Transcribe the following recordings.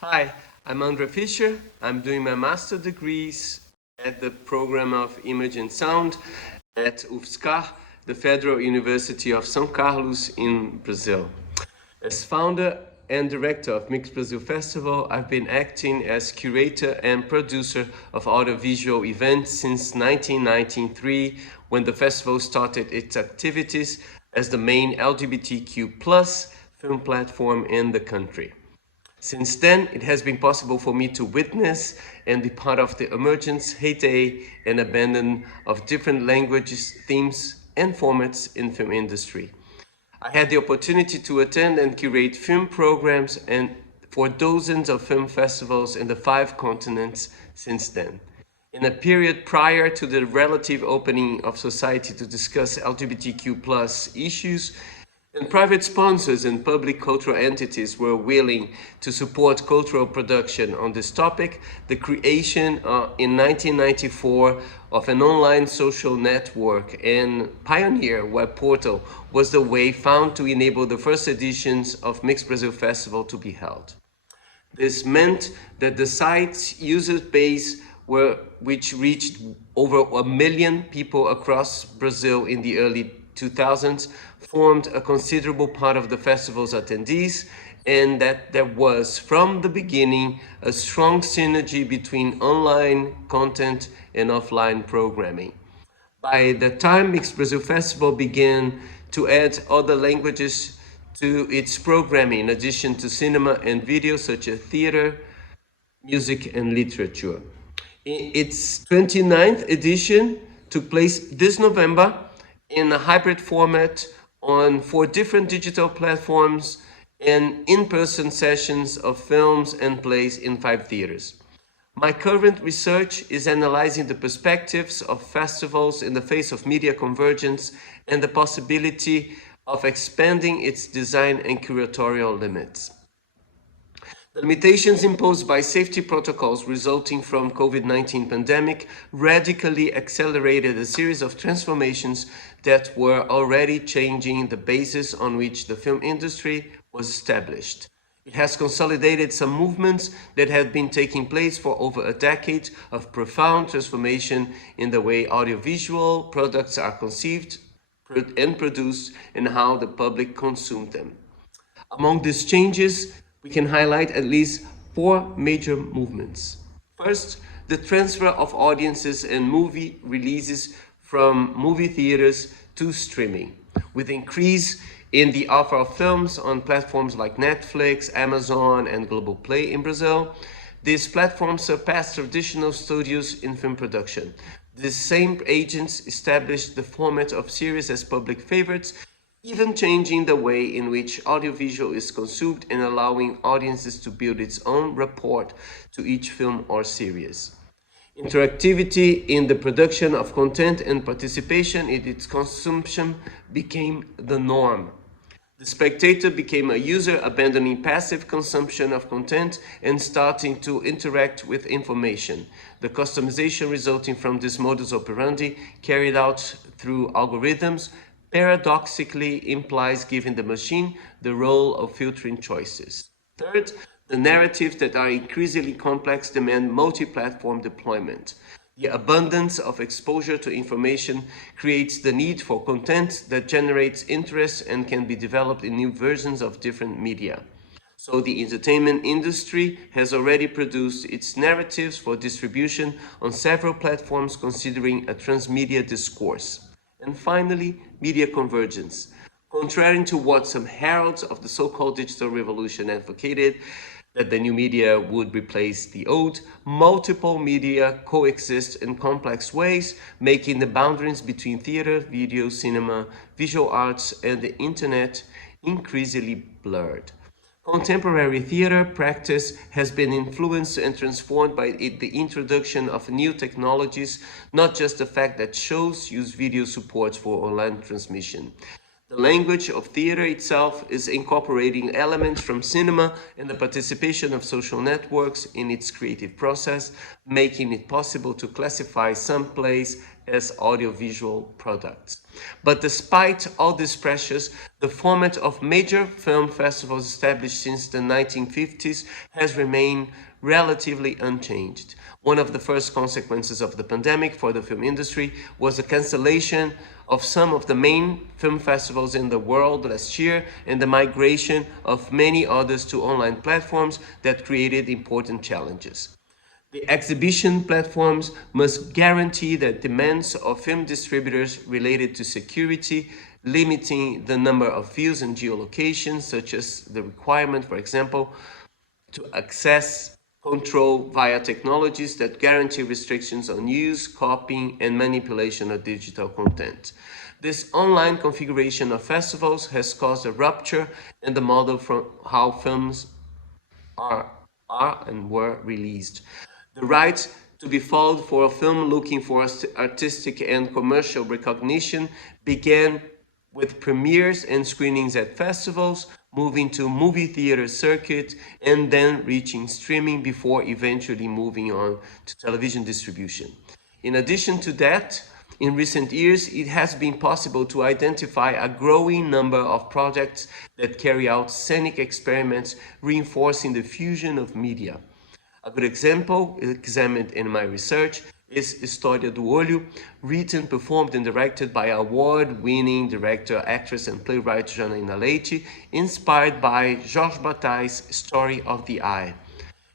Hi, I'm Andre Fischer. I'm doing my master degrees at the program of Image and Sound at UFSCar, the Federal University of São Carlos in Brazil. As founder and director of Mix Brazil Festival, I've been acting as curator and producer of audiovisual events since 1993, when the festival started its activities as the main LGBTQ+ film platform in the country. Since then, it has been possible for me to witness and be part of the emergence, heyday, and abandon of different languages, themes, and formats in film industry. I had the opportunity to attend and curate film programs and for dozens of film festivals in the 5 continents since then. In a period prior to the relative opening of society to discuss LGBTQ+ issues, and private sponsors and public cultural entities were willing to support cultural production on this topic, the creation in 1994 of an online social network and pioneer web portal was the way found to enable the first editions of Mix Brazil Festival to be held. This meant that the site's user base which reached over 1 million people across Brazil in the early 2000s, formed a considerable part of the festival's attendees, and that there was, from the beginning, a strong synergy between online content and offline programming. By the time Mix Brazil Festival began to add other languages to its programming, in addition to cinema and video, such as theater, music, and literature. Its 29th edition took place this November in a hybrid format on 4 different digital platforms and in-person sessions of films and plays in 5 theaters. My current research is analyzing the perspectives of festivals in the face of media convergence and the possibility of expanding its design and curatorial limits. The limitations imposed by safety protocols resulting from COVID-19 pandemic radically accelerated a series of transformations that were already changing the basis on which the film industry was established. It has consolidated some movements that had been taking place for over a decade of profound transformation in the way audiovisual products are conceived and produced and how the public consumed them. Among these changes, we can highlight at least 4 major movements. First, the transfer of audiences and movie releases from movie theaters to streaming, with increase in the offer of films on platforms like Netflix, Amazon, and Global Play in Brazil. These platforms surpass traditional studios in film production. These same agents established the format of series as public favorites, even changing the way in which audiovisual is consumed and allowing audiences to build its own rapport to each film or series. Interactivity in the production of content and participation in its consumption became the norm. The spectator became a user, abandoning passive consumption of content and starting to interact with information. The customization resulting from this modus operandi, carried out through algorithms, paradoxically implies giving the machine the role of filtering choices. Third, the narratives that are increasingly complex demand multi-platform deployment. The abundance of exposure to information creates the need for content that generates interest and can be developed in new versions of different media. So the entertainment industry has already produced its narratives for distribution on several platforms, considering a transmedia discourse. And finally, media convergence. Contrary to what some heralds of the so-called digital revolution advocated, that the new media would replace the old, multiple media coexist in complex ways, making the boundaries between theater, video, cinema, visual arts, and the internet increasingly blurred. Contemporary theater practice has been influenced and transformed by the introduction of new technologies, not just the fact that shows use video support for online transmission. The language of theater itself is incorporating elements from cinema and the participation of social networks in its creative process, making it possible to classify some plays as audiovisual products. But despite all these pressures, the format of major film festivals established since the 1950s has remained relatively unchanged. One of the first consequences of the pandemic for the film industry was the cancellation of some of the main film festivals in the world last year and the migration of many others to online platforms that created important challenges. The exhibition platforms must guarantee that demands of film distributors related to security, limiting the number of views and geolocations, such as the requirement, for example, to access control via technologies that guarantee restrictions on use, copying, and manipulation of digital content. This online configuration of festivals has caused a rupture in the model from how films are and were released. The right to be followed for a film looking for artistic and commercial recognition began with premieres and screenings at festivals, moving to movie theater circuit, and then reaching streaming before eventually moving on to television distribution. In addition to that, in recent years, it has been possible to identify a growing number of projects that carry out scenic experiments reinforcing the fusion of media. A good example, examined in my research, is História do Olho, written, performed and directed by award-winning director, actress and playwright Janaína Leite, inspired by Jorge Bataille's Story of the Eye.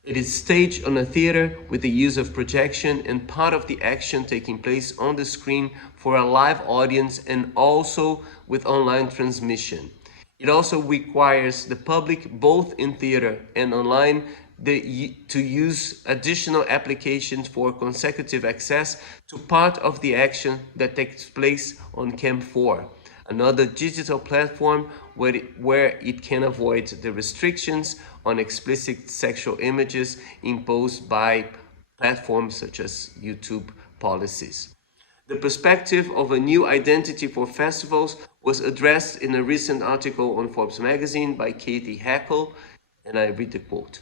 It is staged on a theater with the use of projection and part of the action taking place on the screen for a live audience and also with online transmission. It also requires the public, both in theater and online, to use additional applications for consecutive access to part of the action that takes place on Cam 4, another digital platform where it can avoid the restrictions on explicit sexual images imposed by platforms such as YouTube policies. The perspective of a new identity for festivals was addressed in a recent article on Forbes magazine by Katie Hackle, and I read the quote.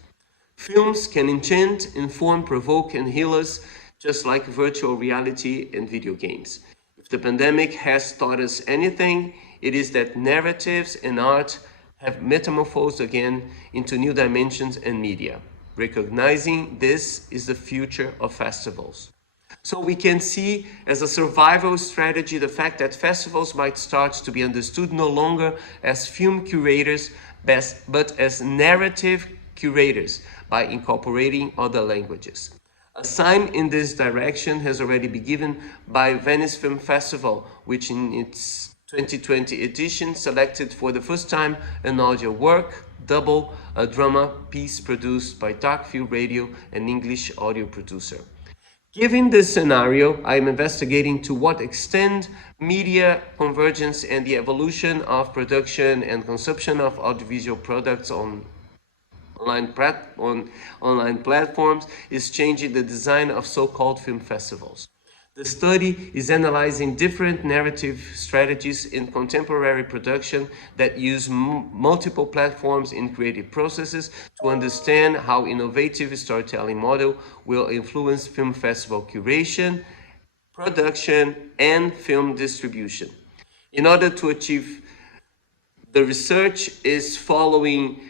Films can enchant, inform, provoke, and heal us, just like virtual reality and video games. If the pandemic has taught us anything, it is that narratives and art have metamorphosed again into new dimensions and media. Recognizing this is the future of festivals. So we can see as a survival strategy the fact that festivals might start to be understood no longer as film curators, but as narrative curators by incorporating other languages. A sign in this direction has already been given by Venice Film Festival, which in its 2020 edition selected for the first time an audio work, Double, a drama piece produced by Darkfield Radio, an English audio producer. Given this scenario, I am investigating to what extent media convergence and the evolution of production and consumption of audiovisual products on online platforms is changing the design of so-called film festivals. The study is analyzing different narrative strategies in contemporary production that use multiple platforms in creative processes to understand how innovative storytelling model will influence film festival curation, production, and film distribution. In order to achieve, the research is following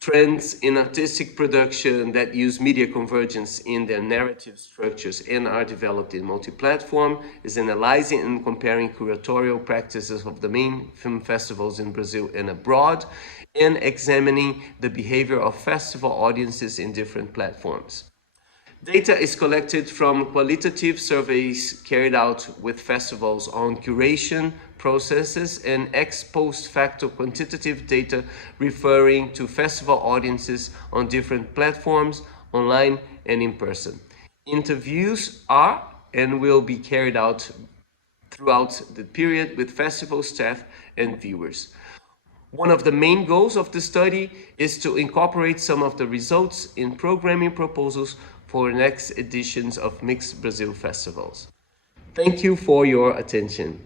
trends in artistic production that use media convergence in their narrative structures and are developed in multi-platform, is analyzing and comparing curatorial practices of the main film festivals in Brazil and abroad, and examining the behavior of festival audiences in different platforms. Data is collected from qualitative surveys carried out with festivals on curation processes and ex post facto quantitative data referring to festival audiences on different platforms, online and in person. Interviews are and will be carried out throughout the period with festival staff and viewers. One of the main goals of the study is to incorporate some of the results in programming proposals for next editions of Mix Brazil festivals. Thank you for your attention.